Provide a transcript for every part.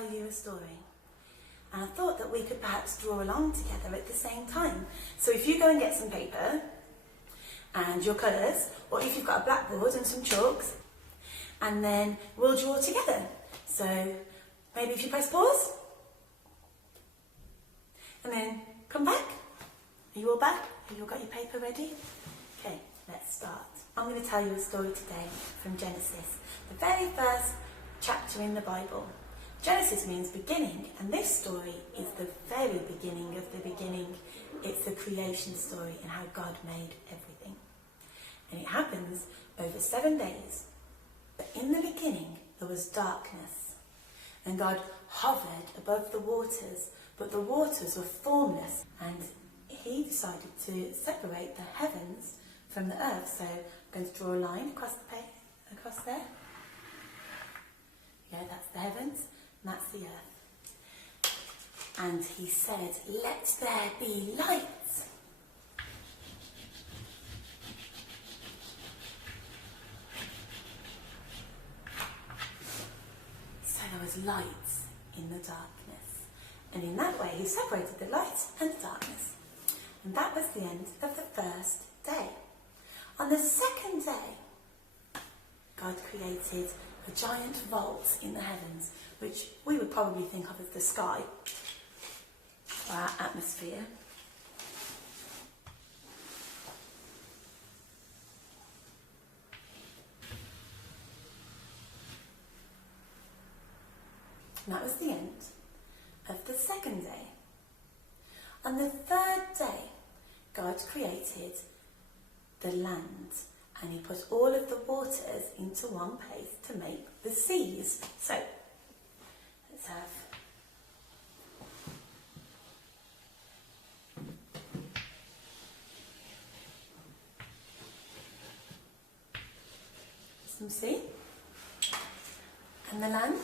tell you a story. And I thought that we could perhaps draw along together at the same time. So if you go and get some paper and your colours, or if you've got a blackboard and some chalks, and then we'll draw together. So maybe if you press pause, and then come back. Are you all back? Have you all got your paper ready? Okay, let's start. I'm going to tell you a story today from Genesis, the very first chapter in the Bible. Genesis means beginning, and this story is the very beginning of the beginning. It's the creation story and how God made everything. And it happens over 7 days. But in the beginning, there was darkness, and God hovered above the waters, but the waters were formless, and he decided to separate the heavens from the earth. So I'm going to draw a line across there. Yeah, that's the heavens, and that's the earth. And he said, "Let there be light." So there was light in the darkness. And in that way, he separated the light and the darkness. And that was the end of the first day. On the second day, God created a giant vault in the heavens, which we would probably think of as the sky, or our atmosphere. And that was the end of the second day. On the third day, God created the land, and he put all of the waters into one place to make the seas. So, let's have some sea and the land.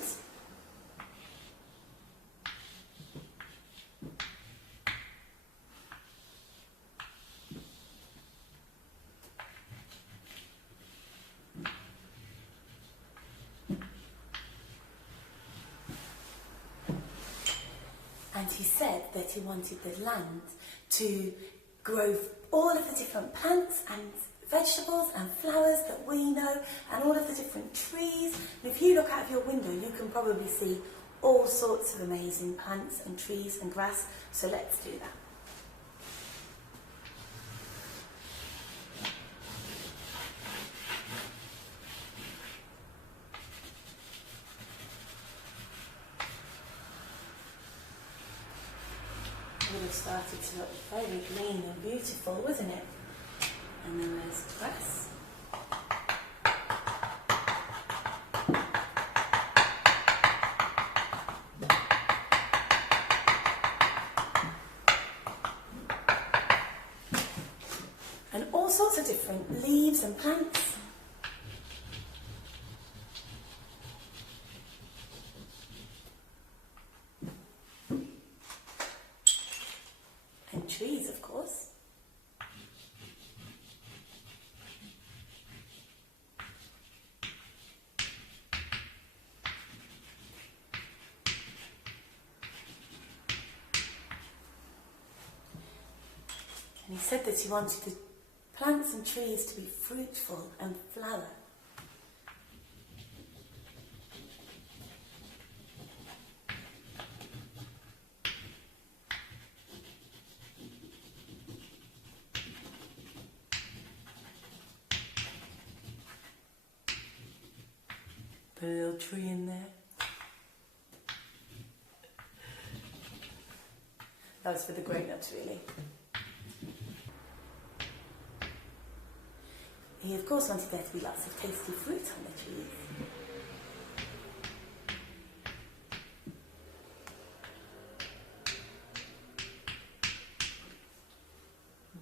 And he said that he wanted the land to grow all of the different plants and vegetables and flowers that we know, and all of the different trees. And if you look out of your window, you can probably see all sorts of amazing plants and trees and grass. So let's do that. It would have started to look very green and beautiful, wasn't it? And then there's grass. And all sorts of different leaves and plants. And trees, of course. And he said that he wanted the plants and trees to be fruitful and flower. Put a little tree in there. That was for the grown-ups, really. He, of course, wanted there to be lots of tasty fruit on the trees.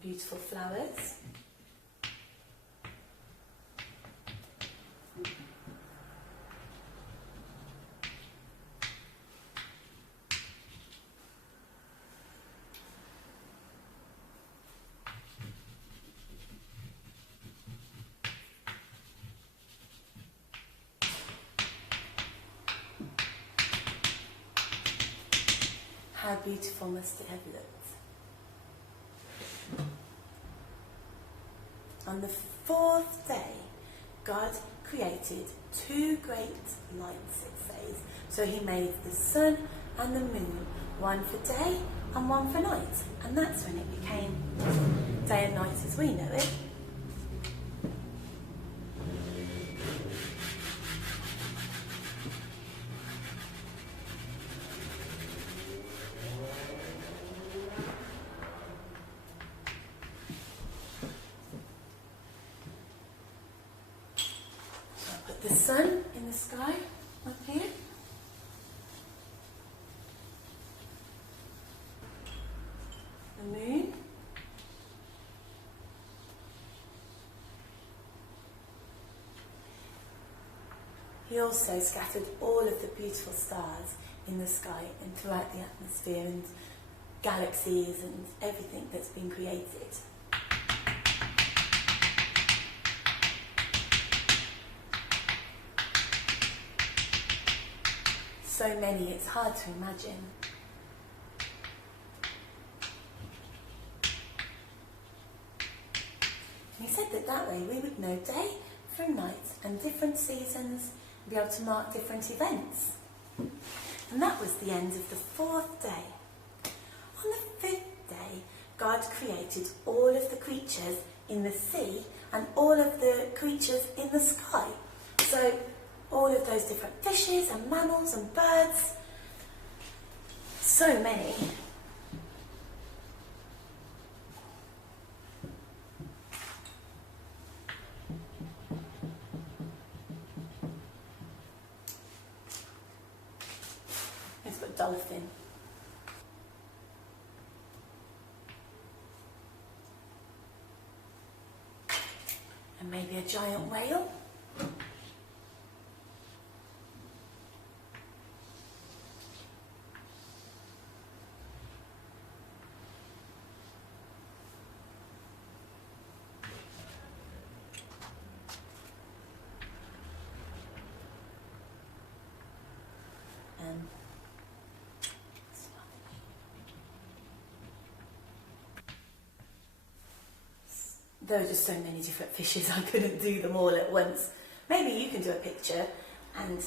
Beautiful flowers. How beautiful must it have looked? On the fourth day, God created two great lights, it says. So he made the sun and the moon, one for day and one for night. And that's when it became day and night as we know it. The sun in the sky up here. The moon. He also scattered all of the beautiful stars in the sky and throughout the atmosphere and galaxies and everything that's been created. So many, it's hard to imagine. And he said that way we would know day from night and different seasons and be able to mark different events. And that was the end of the fourth day. On the fifth day, God created all of the creatures in the sea and all of the creatures in the sky. So all of those different fishes and mammals and birds. So many. It's got dolphin. And maybe a giant whale. There are just so many different fishes, I couldn't do them all at once. Maybe you can do a picture and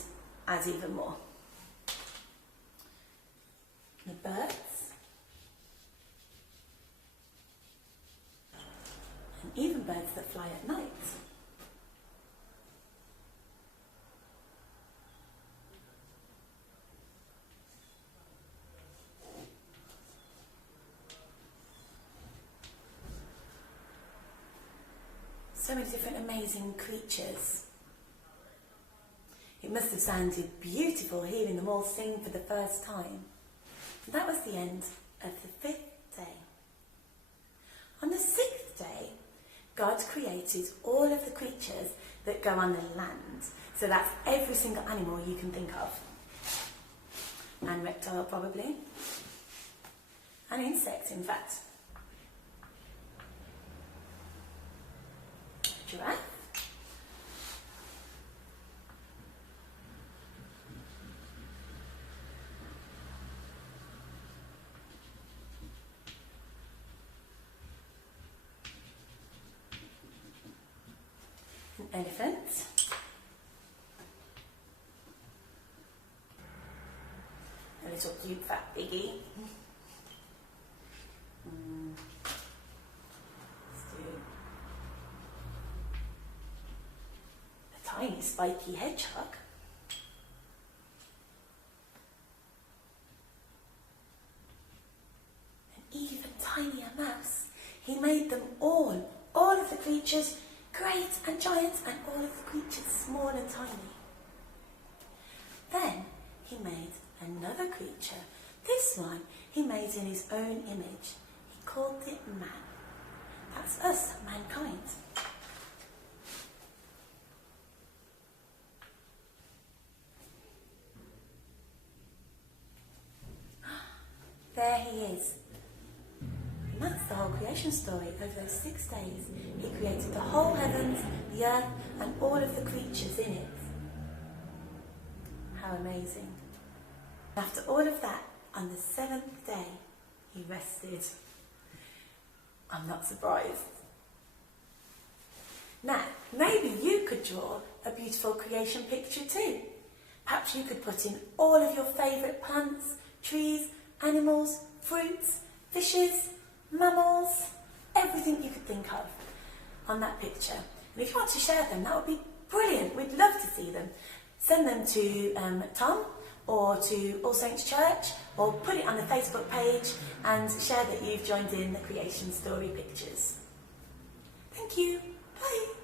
add even more. The birds. And even birds that fly at night. So many different amazing creatures. It must have sounded beautiful hearing them all sing for the first time. And that was the end of the fifth day. On the sixth day, God created all of the creatures that go on the land. So that's every single animal you can think of. And reptile probably. And insects, in fact. Giraffe. An elephant. A little cute fat piggy. Tiny spiky hedgehog. And even tinier mouse. He made them all of the creatures great and giant and all of the creatures small and tiny. Then he made another creature. This one he made in his own image. He called it man. That's us, mankind. There he is. And that's the whole creation story. Over those 6 days, he created the whole heavens, the earth, and all of the creatures in it. How amazing. After all of that, On the seventh day, he rested. I'm not surprised. Now, maybe you could draw a beautiful creation picture too. Perhaps you could put in all of your favourite plants, trees, animals, fruits, fishes, mammals, everything you could think of on that picture. And if you want to share them, that would be brilliant. We'd love to see them. Send them to Tom or to All Saints Church, or put it on the Facebook page and share that you've joined in the creation story pictures. Thank you. Bye.